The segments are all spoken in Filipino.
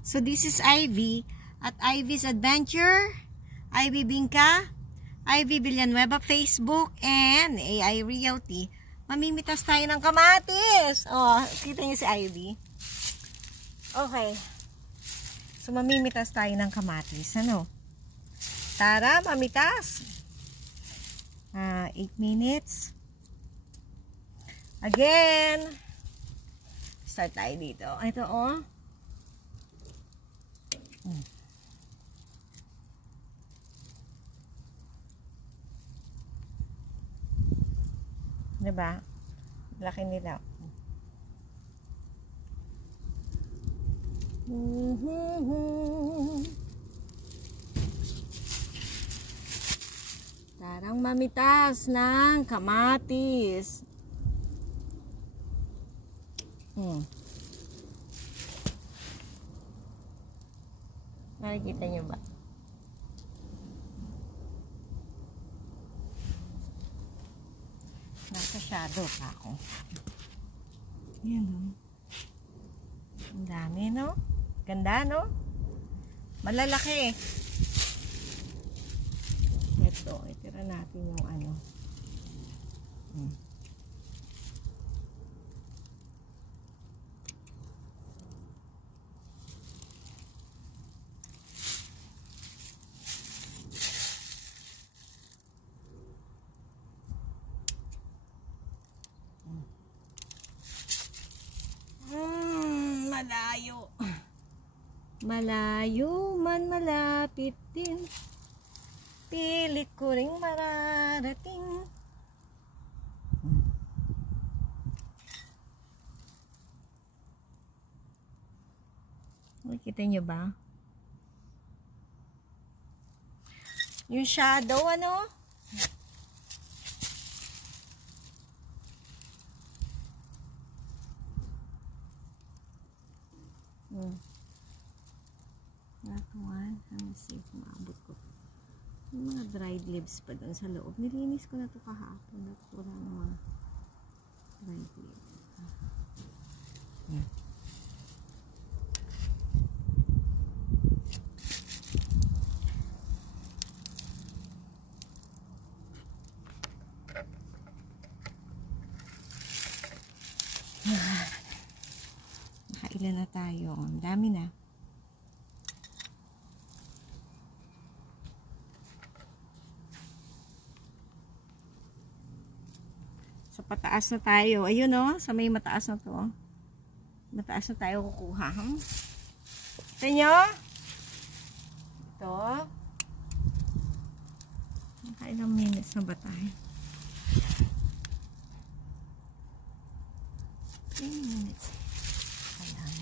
So this is Ivy at Ivy's Adventure, Ivy Bingka, Ivy Villanueva Facebook, and AI Realty. Mamimitas tayo ng kamatis. Oh, kita niyo si Ivy. Okay. So mamimitas tayo ng kamatis. Ano? Tara, mamitas. 8 minutes. Again. Start tayo dito. Ito, oh. Diba? Laki nila. Tarang mamitas ng kamatis. Nakikita nyo ba? Nasa shadow pa ako. Yan, no? Ang dami, no? Ganda, no? Malalaki. Ito, itira natin yung ano. Malayo. Malayo man malapit din. Pilit ko ring mararating. Nakikita nyo ba? Yung shadow, ano? Natuwan. Let me see kung maabot ko. Yung mga dried leaves pa doon sa loob. Nilinis ko na ito kahapon. Wala ng mga dried leaves. Nakailan na tayo. Ang dami na. Sa pataas na tayo. Ayun, oh, sa may mataas na to. Mataas na tayo kukuha. Ito nyo? Ito. Nakailang minutes na ba tayo? 10 minutes. Ayan.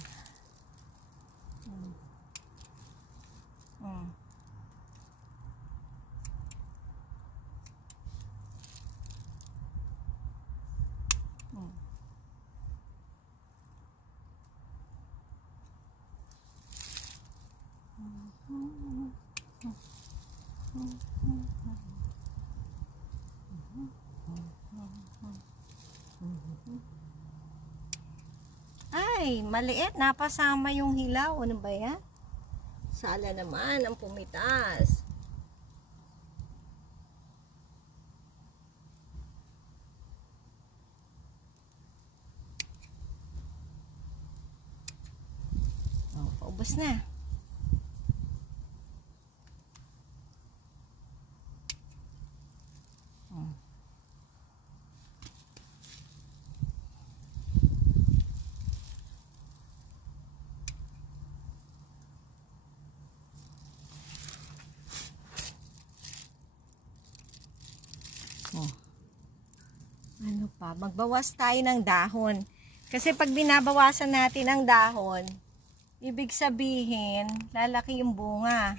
Ay, maliit. Napasama yung hilaw. Ano ba yan? Sala naman ang pumitas. Oh, paubos na. Ano pa? Magbawas tayo ng dahon. Kasi pag binabawasan natin ang dahon, ibig sabihin, lalaki yung bunga.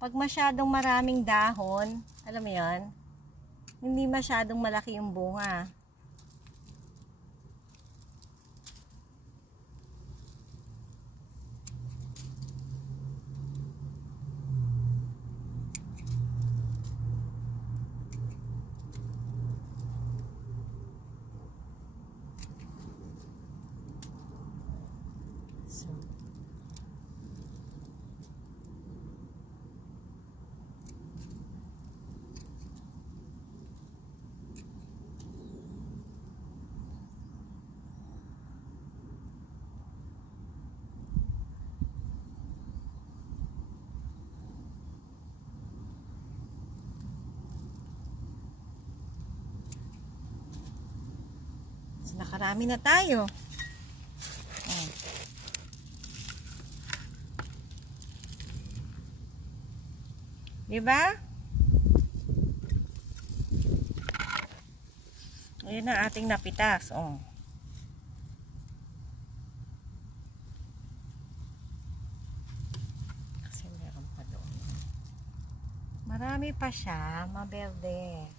Pag masyadong maraming dahon, alam mo yan, hindi masyadong malaki yung bunga. So, nakarami na tayo. Diba? Ayan na ating napitas. Oh. Kasi meron pa doon. Marami pa siya, maberde.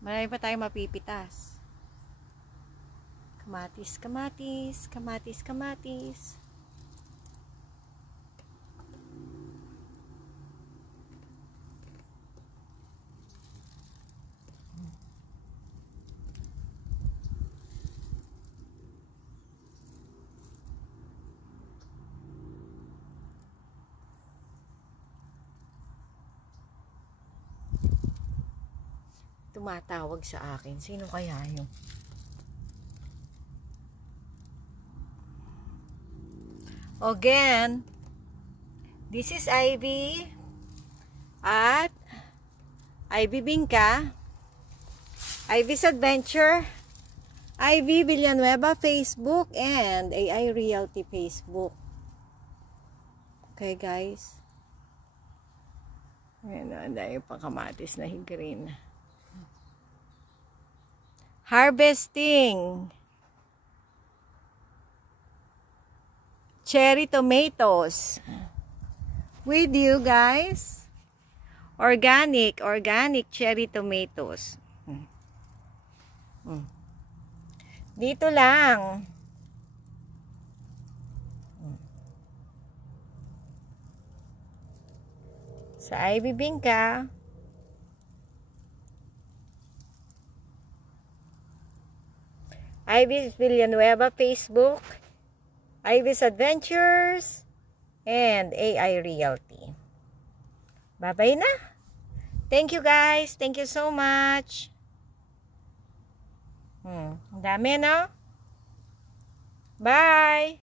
Marami pa tayong mapipitas. Kamatis, kamatis, kamatis, kamatis. Tumatawag sa akin. Sino kaya yun? Again, this is Ivy at Ivy Bingka, Ivy's Adventure, Ivy Villanueva Facebook, and AI Realty Facebook. Okay guys. Ayan, dahil pa kamatis na green. Harvesting cherry tomatoes with you guys. Organic cherry tomatoes. Dito lang. Sa Ivy Bingka. Ivy's Villanueva Facebook, Ivy's Adventures, and AI Realty. Bye-bye na. Thank you guys. Thank you so much. Ang dami, no? Bye!